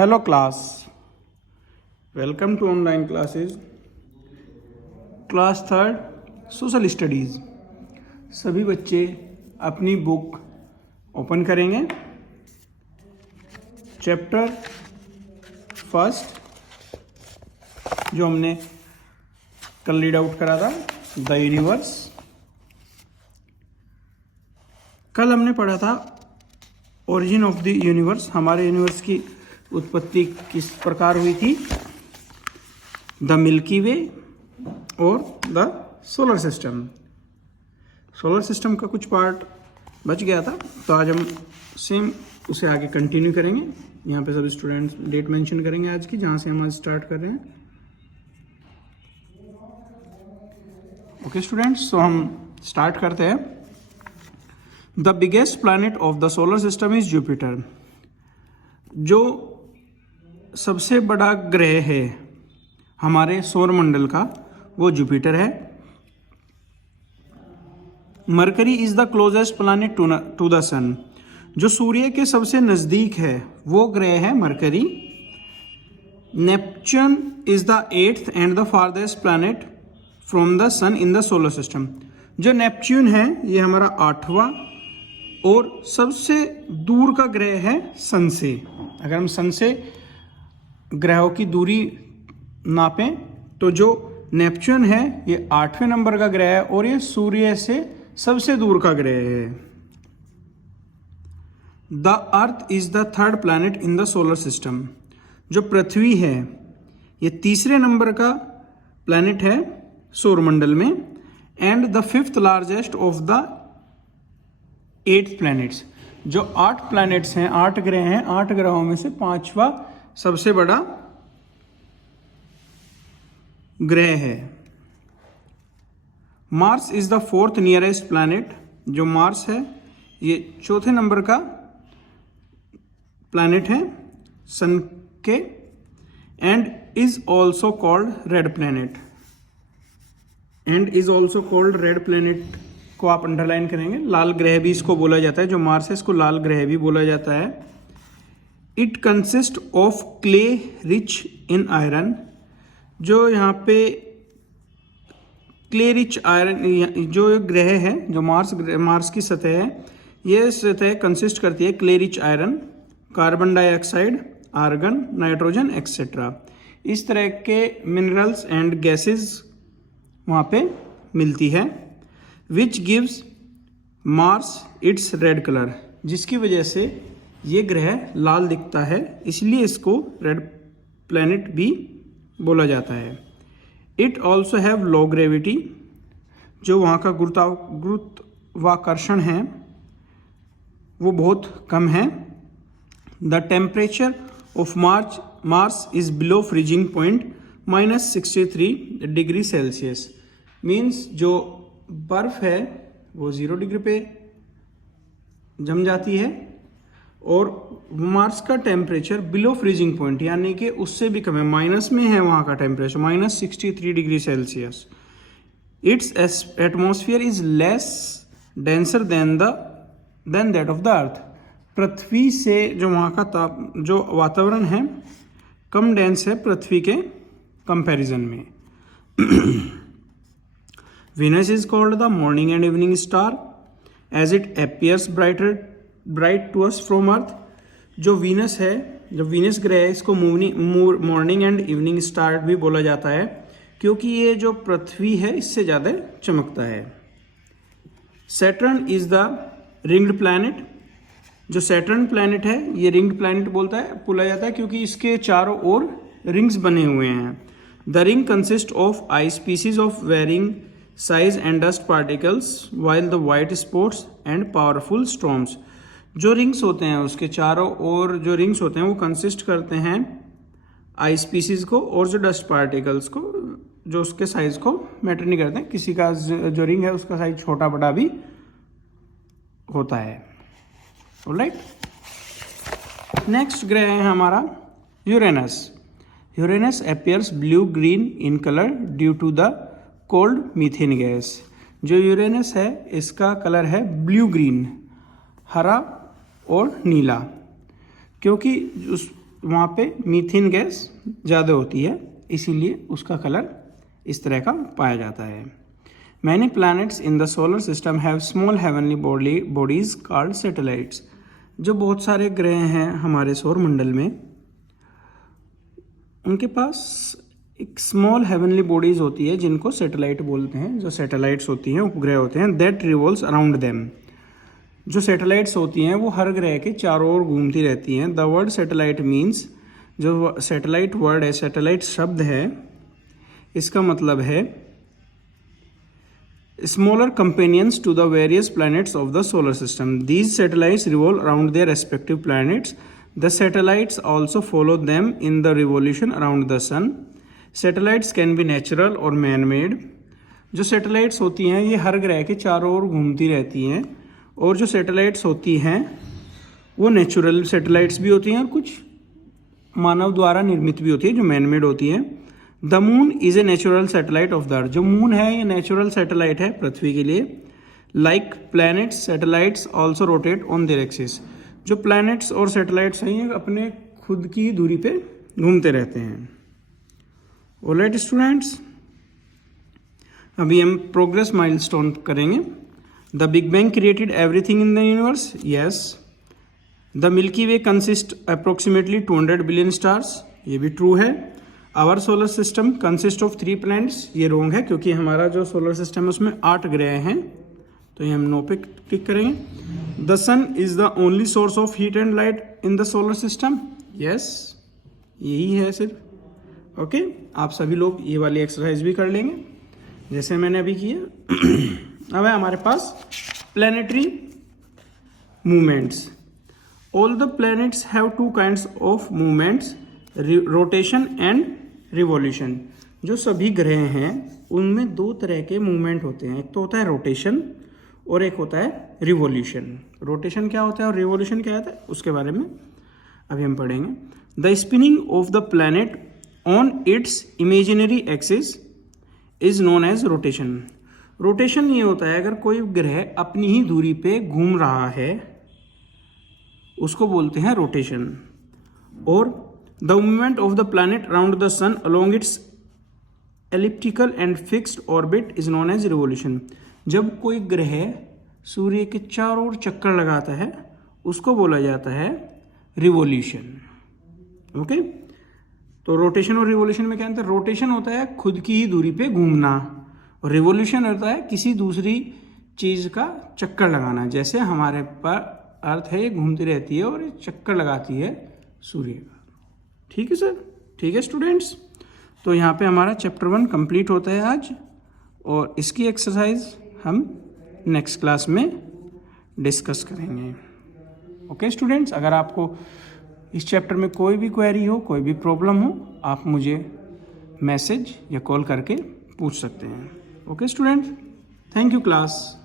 Hello class, welcome to online classes. Class third social studies. सभी बच्चे अपनी book open करेंगे। चैप्टर फर्स्ट जो हमने कल रीड आउट करा था, द यूनिवर्स। कल हमने पढ़ा था ओरिजिन ऑफ द यूनिवर्स, हमारे यूनिवर्स की उत्पत्ति किस प्रकार हुई थी, द मिल्की वे और the solar system. Solar system का कुछ पार्ट बच गया था, तो आज हम सेम उसे आगे कंटिन्यू करेंगे। यहाँ पे सभी स्टूडेंट्स डेट मेंशन करेंगे आज की, जहाँ से हम आज स्टार्ट कर रहे हैं। ओके स्टूडेंट्स, तो हम स्टार्ट करते हैं। The biggest planet of the solar system is Jupiter. जो सबसे बड़ा ग्रह है हमारे सौरमंडल का वो जुपिटर है। Mercury is the closest planet to the sun. जो सूर्य के सबसे नजदीक है वो ग्रह है Mercury. Neptune is the 8th and the farthest planet from the sun in the solar system. जो नेपच्यून है ये हमारा 8वां और सबसे दूर का ग्रह है सन से। अगर हम सन से ग्रहों की दूरी नापें तो जो नेपच्यून है ये 8वें नंबर का ग्रह है और ये सूर्य से सबसे दूर का ग्रह है। The earth is the 3rd planet in the solar system. जो पृथ्वी है ये 3रे नंबर का प्लैनेट है सौरमंडल में। And the 5th largest of the 8 planets. जो 8 प्लैनेट्स हैं, 8 ग्रह हैं, 8 ग्रहों में से 5वां सबसे बड़ा ग्रह है। Mars is the 4th nearest planet. जो मार्स है ये 4थे नंबर का प्लैनेट है सन के। And is also called red planet. And is also called red planet को आप अंडरलाइन करेंगे। लाल ग्रह भी इसको बोला जाता है। जो मार्स है इसको लाल ग्रह भी बोला जाता है। It consist of clay rich in iron. जो यहाँ पे क्ले रिच आयरन, जो ग्रह है, जो मार्स की सतह है, ये सतह कंसिस्ट करती है clay rich iron, carbon dioxide, argon, nitrogen etcetera. इस तरह के मिनरल्स एंड गैसेस वहाँ पे मिलती है। Which gives Mars it's red colour. जिसकी वजह से ये ग्रह लाल दिखता है, इसलिए इसको रेड प्लैनेट भी बोला जाता है। It also have low gravity. जो वहाँ का गुरुत्वाकर्षण है वो बहुत कम है। The temperature of Mars is below freezing point -63 degree Celsius. Means जो बर्फ है वो 0 डिग्री पे जम जाती है और मार्स का टेम्परेचर बिलो फ्रीजिंग पॉइंट यानी कि उससे भी कम है, माइनस में है वहाँ का temperature, -63 degree Celsius. Its atmosphere is less denser than that of the earth. पृथ्वी से जो वहाँ का जो वातावरण है कम डेंस है पृथ्वी के कंपैरिजन में। Venus is called the morning and evening star as it appears bright to us from Earth. जो वीनस है, जो वीनस ग्रह है, इसको मॉर्निंग एंड इवनिंग स्टार भी बोला जाता है क्योंकि ये जो पृथ्वी है इससे ज़्यादा चमकता है। Saturn is the ringed planet. जो सैटर्न प्लैनेट है ये रिंग्ड प्लैनेट बोला जाता है क्योंकि इसके चारों ओर रिंग्स बने हुए हैं। The ring consist of ice pieces of varying size and dust particles while the white spots and powerful storms. जो रिंग्स होते हैं उसके चारों ओर जो रिंग्स होते हैं वो कंसिस्ट करते हैं आइस पीसीज को और जो डस्ट पार्टिकल्स को, जो उसके साइज को मैटर नहीं करते हैं। किसी का जो रिंग है उसका साइज छोटा बड़ा भी होता है। ऑलराइट, नेक्स्ट ग्रह है हमारा Uranus. Uranus appears blue green in colour due to the cold methane gas. जो यूरेनस है इसका कलर है ब्लू ग्रीन, हरा और नीला, क्योंकि वहाँ पे मीथेन गैस ज़्यादा होती है, इसीलिए उसका कलर इस तरह का पाया जाता है। Many planets in the solar system have small heavenly bodies called satellites. जो बहुत सारे ग्रह हैं हमारे सौर मंडल में, उनके पास एक स्मॉल हेवनली बॉडीज होती है जिनको सैटेलाइट बोलते हैं। जो सैटेलाइट्स होती हैं, उपग्रह होते हैं, दैट रिवॉल्व्स अराउंड देम। जो सैटेलाइट्स होती हैं वो हर ग्रह के चारों ओर घूमती रहती हैं। द वर्ड सैटेलाइट मीन्स, जो सैटेलाइट वर्ड है, सैटेलाइट शब्द है, इसका मतलब है smaller companions to the various planets of the solar system. These satellites revolve around their respective planets. The satellites also follow them in the revolution around the sun. Satellites can be natural और man made. जो satellites होती हैं ये हर ग्रह के चारों ओर घूमती रहती हैं, और जो सैटेलाइट्स होती हैं वो नेचुरल सैटेलाइट्स भी होती हैं और कुछ मानव द्वारा निर्मित भी होती है जो मैन मेड होती हैं। The moon is a natural satellite of the अर्थ। जो मून है ये नेचुरल सैटेलाइट है पृथ्वी के लिए। Like planets, satellites also rotate on their axis. जो प्लैनेट्स और सैटेलाइट्स हैं ये अपने खुद की दूरी पे घूमते रहते हैं। ऑलराइट स्टूडेंट्स, अभी हम प्रोग्रेस माइलस्टोन करेंगे। The big bang created everything in the universe. Yes. The milky way consist approximately 200 billion stars. ये भी ट्रू है। Our solar system consist of 3 planets. ये रॉन्ग है क्योंकि हमारा जो सोलर सिस्टम है उसमें 8 ग्रह हैं, तो ये हम नो पे क्लिक करेंगे। The sun is the only source of heat and light in the solar system. Yes, यही है सिर्फ। ओके, आप सभी लोग ये वाली एक्सरसाइज भी कर लेंगे जैसे मैंने अभी किया। अब है हमारे पास planetary movements. All the planets have 2 kinds of movements, rotation and revolution. जो सभी ग्रह हैं उनमें 2 तरह के मूवमेंट होते हैं। एक तो होता है रोटेशन और एक होता है रिवॉल्यूशन। रोटेशन क्या होता है और रिवॉल्यूशन क्या होता है उसके बारे में अभी हम पढ़ेंगे। The spinning of the planet on its imaginary axis is known as rotation. Rotation ये होता है अगर कोई ग्रह अपनी ही दूरी पे घूम रहा है उसको बोलते हैं रोटेशन। और the movement of the planet around the sun along its elliptical and fixed orbit is known as revolution. जब कोई ग्रह सूर्य के चारों ओर चक्कर लगाता है उसको बोला जाता है रिवॉल्यूशन। ओके, तो रोटेशन और रिवॉल्यूशन में क्या अंतर? रोटेशन होता है खुद की ही दूरी पे घूमना और रिवॉल्यूशन होता है किसी दूसरी चीज का चक्कर लगाना। जैसे हमारे पर अर्थ है ये घूमती रहती है और ये चक्कर लगाती है सूर्य का। ठीक है सर, ठीक है स्टूडेंट्स। तो यहाँ पे हमारा चैप्टर 1 कंप्लीट होता है आज, और इसकी एक्सरसाइज हम नेक्स्ट क्लास में डिस्कस करेंगे। ओके स्टूडेंट्स, अगर आपको इस चैप्टर में कोई भी क्वेरी हो, कोई भी प्रॉब्लम हो, आप मुझे मैसेज या कॉल करके पूछ सकते हैं। Okay students, thank you class.